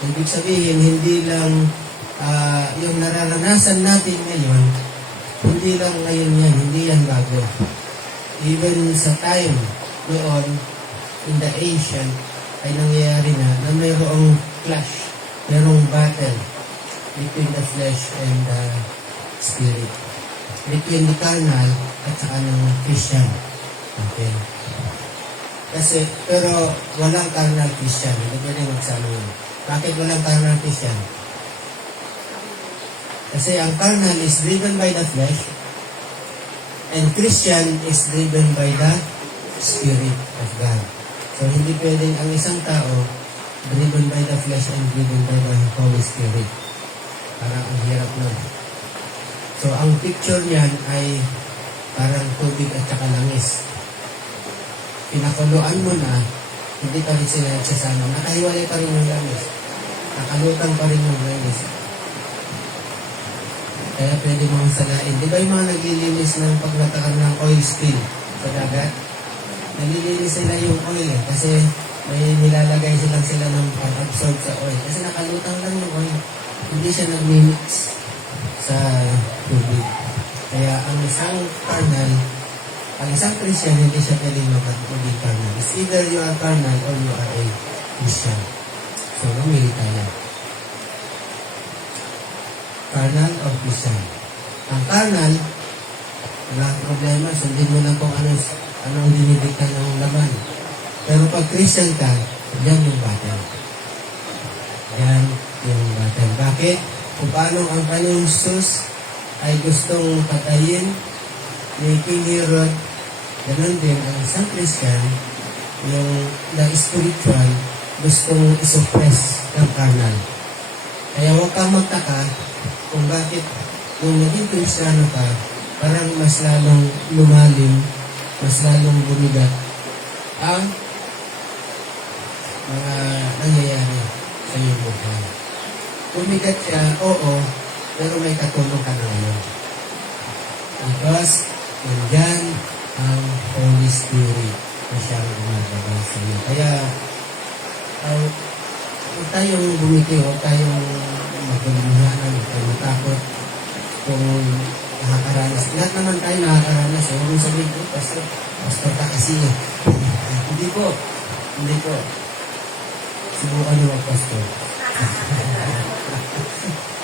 Ibig sabihin, hindi lang yung nararanasan natin ngayon, hindi lang ngayon yan, hindi yan bago. Even sa time noon, in the ancient, ay nangyayari na mayroong clash, mayroong battle between the flesh and the spirit. Between the carnal at saka ng Christian. Okay. Kasi, pero walang carnal Christian. Hindi pwede magsama yun. Bakit walang carnal Christian? Kasi ang carnal is driven by the flesh and Christian is driven by the Spirit of God. So, hindi pwedeng ang isang tao driven by the flesh and driven by the Holy Spirit. Parang ang hirap nun. So, ang picture niyan ay parang tubig at saka langis. Pinakuluan mo na, hindi pa rin sila nagsasama. Nakahiwalay pa rin yung langis. Nakalutang pa rin yung langis. Kaya pwede mong salain. Di ba yung mga naglilinis ng paglatakan ng oil spill sa dagat? Naglilinis sila yung oil kasi may nilalagay sila ng absorb sa oil. Kasi nakalutang lang yung oil. Hindi siya nag-mix sa tubig. Kaya ang isang carnal, ang isang Christian, hindi siya pwedeng maging carnal. It's either you are carnal or you are a Christian. So, mamili tayo. Carnal or Christian. Ang carnal, wala problema, sundin mo lang kung anong dinidikta ng laman. Pero pag Christian ka, yan yung battle. Yan yung battle. Bakit? Kung paano ang Panginoong Jesus ay gustong patayin ni King Herod, ganun din ang isang Christian, yung the spiritual, gustong isuppress ng carnal. Kaya huwag kang magtaka kung bakit nung naging Kristiyano ka, parang mas lalong lumalim, mas lalong bumigat ang mga nangyayari sa iyong buhay. Bumigat siya, oo, pero may katulong ka na ngayon. Because, nandyan ang Holy Spirit na siyang gumagabay sa iyo. Kaya, huwag tayong bumiti, huwag tayong magulunghanan, huwag tayong matakot kung nakakaranas. Lahat naman tayo nakakaranas. Huwag mong sabihin ko, pastor ka kasi. Hindi po. Subukan niyo ang pastor.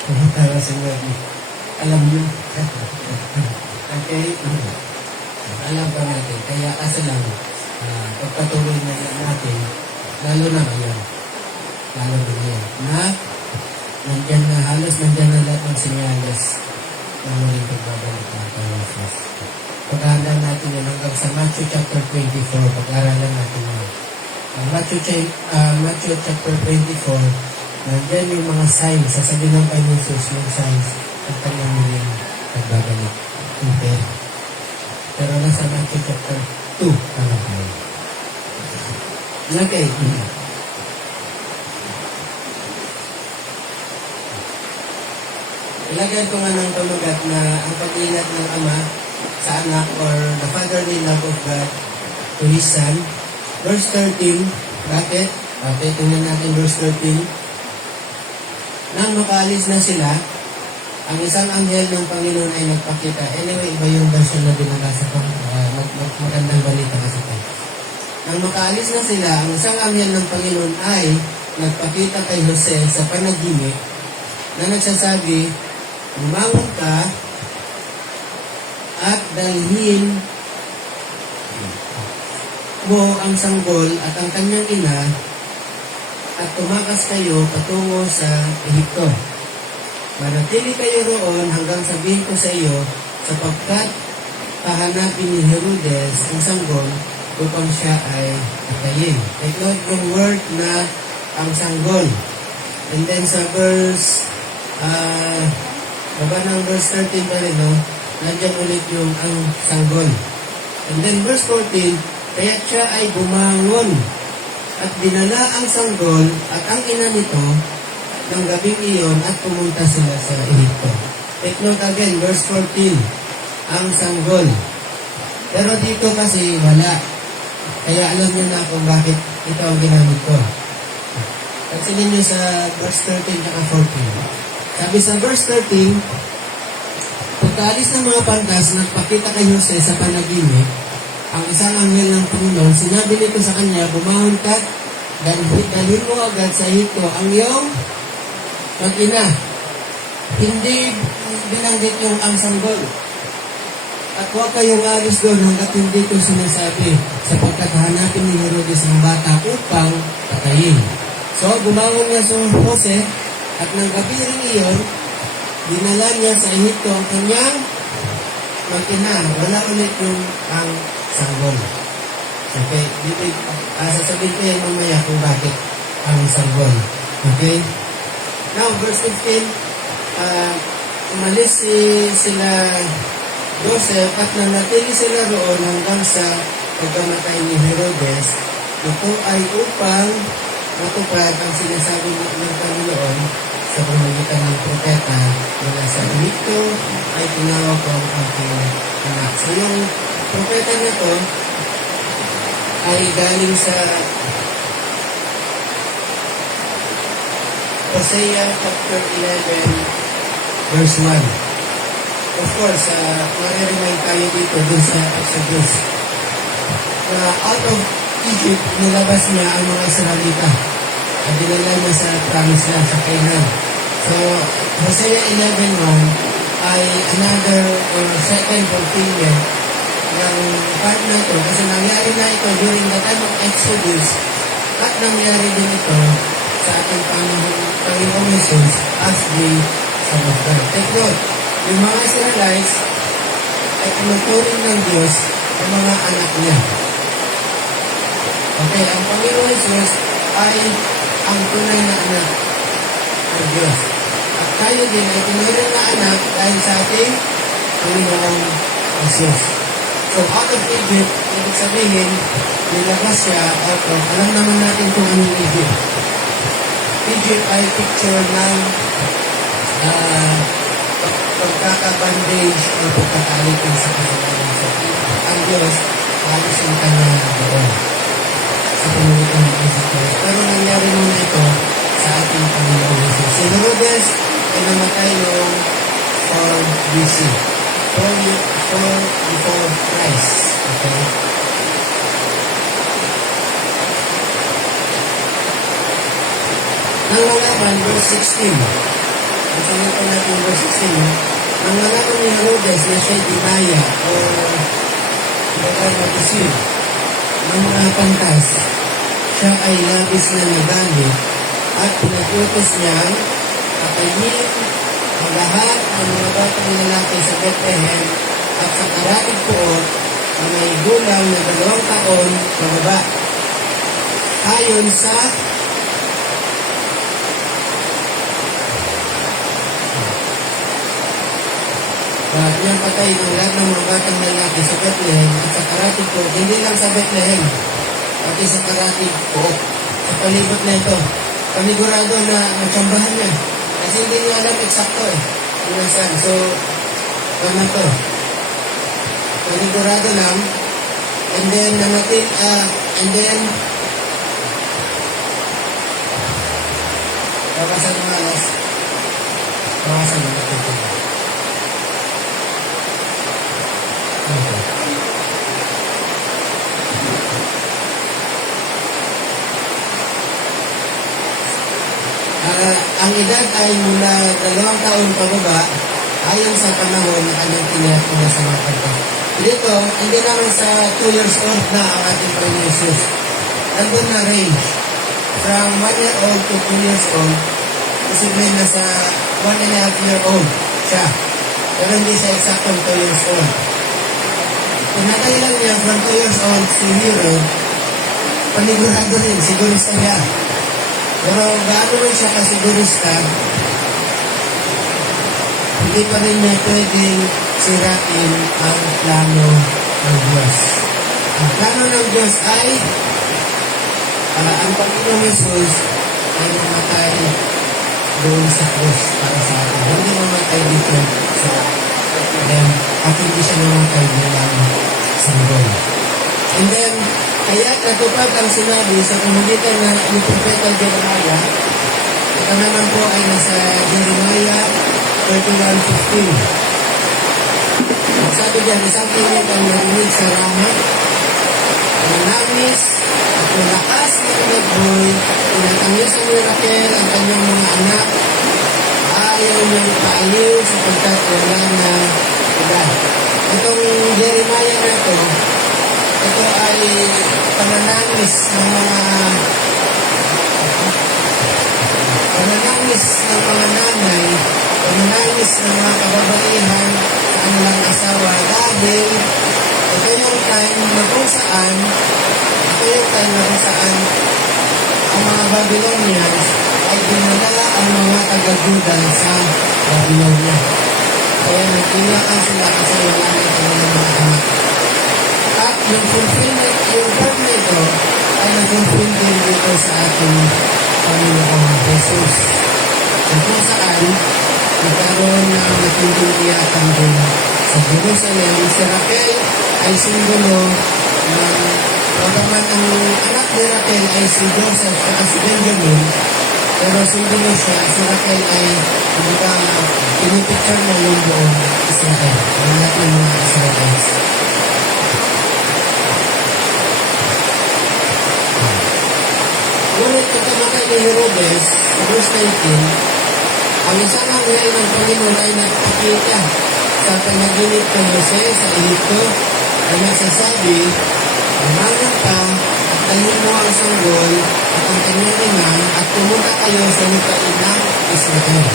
Para sa mga alam niyo. Okay? Alam pa natin. Kaya asa lang, pagpatuloy na natin, lalo na ngayon, na nandyan na, halos nandyan na lahat ng sinyalas ng muling pagbabalik ng Panginoon Jesus. Pag-aaral natin yun hanggang sa Matthew chapter 24, pag-aaralan natin yun. Matthew chapter 24, nandyan yung mga signs, sasabihin ng Panginoon Jesus, yung signs ng kanyang muling pagbabalik. Okay? Pero nasa Matthew chapter 2, tama tayo. Okay. Ilagay ko nga ng pamagat na ang pag-iingat ng Ama sa anak or the fatherly love of God to His Son. Verse 13, bakit? Okay, tingnan natin verse 13. Nang makaalis na sila, ang isang anghel ng Panginoon ay nagpakita. Anyway, iba yung version na binabasa ko. Magandang balita kasi ito. Nang makaalis na sila, ang isang anghel ng Panginoon ay nagpakita kay Jose sa panaginip na nagsasabi, "Lumangon ka at dalhin mo ang sanggol at ang kanyang ina at tumakas kayo patungo sa Ehipto. Manatili kayo roon hanggang sabihin ko sa iyo, sapagkat hahanapin ni Herodes ang sanggol upang siya ay patayin." Take note yung word na ang sanggol. And then sa verse baba ng verse 13 pa rin, no? Nandiyan ulit yung ang sanggol. And then verse 14, kaya siya ay bumangon at dinala ang sanggol at ang ina nito ng gabing iyon at pumunta sila sa Ehipto. Take note again, verse 14, ang sanggol. Pero dito kasi wala. Kaya alam niyo na kung bakit ito ang ginamit ko. Pansinin nyo sa verse 13 at 14. Sabi sa verse 13, pagkaalis ng mga pantas, nagpakita kay Jose sa panaginip, ang isang anghel ng Panginoon, sinabi nito sa kanya, bumangon ka, dalhin mo agad sa hito ang iyong mag-ina. Hindi binanggit yung ang sanggol. At huwag kayong alis doon hanggat hindi ko sinasabi, sapagkat hanapin ni Herodes ang bata upang patayin. So, bumangon nga si Jose, at nang gabi rin iyon, dinala niya sa Ehipto ang kanyang mag-ina. Wala ulit yung ang sanggol. Okay? Sasabihin ko yan mamaya kung bakit ang sanggol. Okay? Now, verse 15, umalis sila Joseph at nanatili sila roon hanggang sa pagkamatay ni Herodes. Ito ay upang matupad ang sinasabi ng Panginoon sa pamamagitan ng propeta mula sa Ehipto ay tinawag ko ang aking anak. So yung propeta na to ay galing sa Hosea chapter 11 verse 1. Of course, maririmay tayo dito dun sa Exodus na out of Egypt, nilabas niya ang mga Israelita at dinala niya sa promised land, sa Canaan. So, Hosea 11:1 ay another or second fulfillment ng part na ito kasi nangyari na ito during the time of Exodus at nangyari din ito sa ating Panginoong Jesus as the Son of God. Take note, yung mga Israelites ay tinuturing ng Diyos ang mga anak niya. Okay, ang Panginoon Jesus ay ang tunay na anak ng Diyos. At tayo din ay tinuring na anak dahil sa ating Panginoong Jesus. So, out of Egypt, ibig sabihin, nilabas siya out of, alam naman natin kung anong Egypt. Egypt ay picture ng pagkakabandage o pagkakalitan sa kasalanan. So, ang Diyos, alis ang kanya doon sa pamamagitan ng Jesus Christ. Pero nangyari muna ito sa ating Panginoon Jesus. Si Herodes ay namatay noong 4 BC. 4 before Christ. Okay? Nangalaman, verse 16. Masalit pa natin verse 16. Nangalaman ni Herodes na siya'y dinaya o bagal mag-isip ng mga pantas. Siya ay labis na nagalit at pinag-utos niya patayin ang lahat ng mga batang lalaki sa Bethlehem at sa karatig poon na may gulang na 2 taon pababa. Ayon sa niyang patay ng lahat ng mga batang lalaki sa Bethlehem at sa karatig poon, hindi lang sa Bethlehem, pati sa karatig poon. Sa palibot na ito, panigurado na natsambahan niya. Kasi hindi niya alam eksakto kung nasaan. So, ano to? Panigurado lang. And then, bawasan ng alas. Bawasan ng alas. Okay. Ang edad ay mula 2 taon pababa ayon sa panahon na kanyang tinatuna sa mga pantas. Dito, hindi naman sa 2 years old na ang ating Panginoon Jesus. Nandun na range. From 1 year old to 2 years old, posible na sa 1.5 year old siya. Pero hindi siya exactong 2 years old. Pinatay lang niya from 2 years old si Herod, panigurado rin, sigurista niya. Pero gaano rin siya kasigurista, hindi pa rin niya pwedeng sirain ang plano ng Diyos. Ang plano ng Diyos ay ang Panginoong Jesus ay mamatay doon sa krus para sa atin. Hindi mamatay dito sa atin. At hindi siya mamatay bilang sanggol. And then, kaya natupad ang sinabi sa pamamagitan ng Propeta Jeremiah Ito naman po ay nasa Jeremiah 31:15. Sabi diyan, isang pilit ang narinig sa Rama, manangis at malakas na nagboy, tinatangis ni Raquel ang kanyang mga anak, ayaw niyang paaliw sapagkat wala na edad. Itong Jeremiah na ito ay pananangis ng mga nanay, pananangis ng mga kababaihan sa kanilang asawa dahil ito yung time na kung saan ang mga Babylonians ay dinala ang mga taga-Juda sa Babylonia. Kaya nagtulakan sila kasi wala na kanilang mga anak. At yung fulfillment, yung verb na ito ay na-fulfill din dito sa ating Panginoong Jesus. At kung saan, nagkaroon ng matinding iyakan din sa Jerusalem. Si Raquel ay simbolo ng bagaman ang anak ni Raquel ay si Joseph at si Benjamin, pero simbolo siya, si Raquel ay pinipicture na yung buong Israel, ang lahat ng mga Israelites. Ngunit pagkamatay ni Herodes, sa verse 19, ang isang anghel ng Panginoon ay nagpakita sa panaginip ng Jose sa Egypto ay nagsasabi, umaga pa at tayin mo ang sanggol at ang kanyang ina at pumunta kayo sa lupain ng Israel.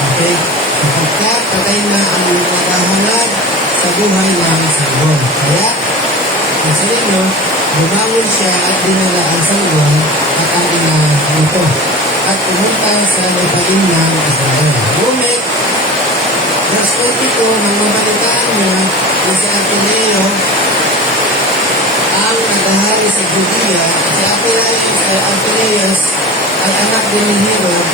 Okay? Sapagkat patay na ang naghahanap sa buhay ng sanggol. Kaya, ang sa inyo, bumangon siya at dinala ang sanggol at ang ina nito at pumunta sa lupain ng Israel. Ngunit, verse 22, nang mabalitaan niya na si Archelaio ang nagahari sa Judea, si Archelaus ay anak din ni Herod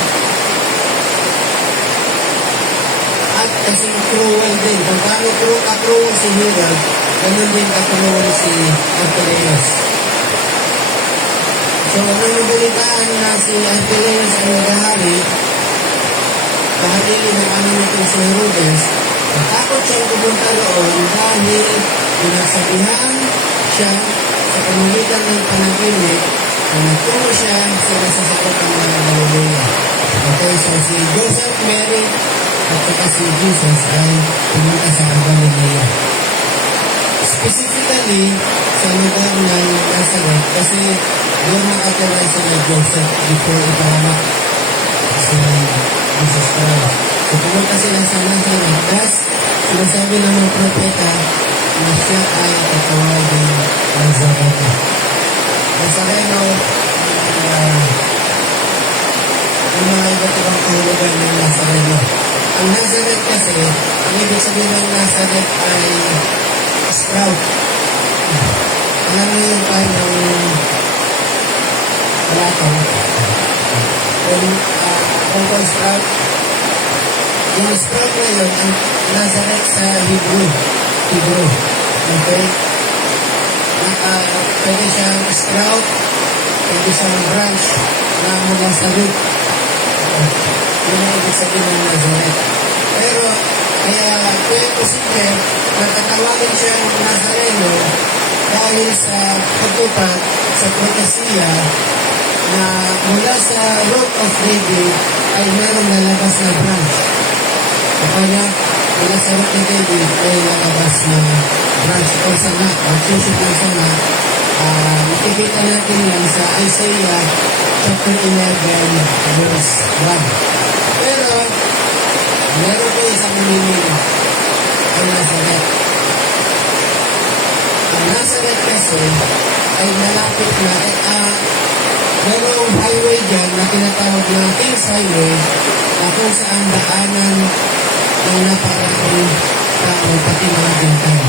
at kasing cruel din. Kung paano ka-cruel si Herod, ganun din ka-cruel si Archelaus. So, nang nabalitaan na si Archelaus ay nagahari, kahalili ng ano nito si Herodes, natakot siyang pumunta roon dahil pinasabihan siya sa pamamagitan ng panaginip na nagtungo siya sa nasasagot ng mga Galilea. Okay, so si Joseph, Mary, at saka si Jesus ay pumunta sa Galilea. Specifically, sa lugar ng Nazareth kasi doon nakatira sila Joseph before ipahamak si Jesus Christ. So pumunta sila sa Nazareth. Thus, sinasabi ng mga propeta na siya ay tatawagin ng Nazareno. Nazareno, yung mga iba't ibang kahulugan ng Nazareno. Ang Nazareth kasi, ang ibig sabihin ng Nazareth ay sprout. Alam mo yung parang palataw. Kung sprout, yung sprout na yun, ang Nazareth sa Hebrew. Okay? Pwede siyang sprout, pwede siyang branch na mula sa root. Yun ang ibig sabihin ng Nazareth. Pero, kaya pwede posible na tatawagin siyang Nazareno dahil sa pagtupat sa propesya na mula sa root of David ay meron lalabas na branch. Kaya, mula sa root of David ay lalabas na branch o sana, ang susok ng sana, makikita natin yan sa Isaiah chapter 11 verse 1. Pero, meron po isang meaning ang Nazareth. Ang Nazareth kasi ay malapit na merong highway dyan na tinatawag na King's Highway na kung saan daanan ng napakaraming tao pati mga Gentile.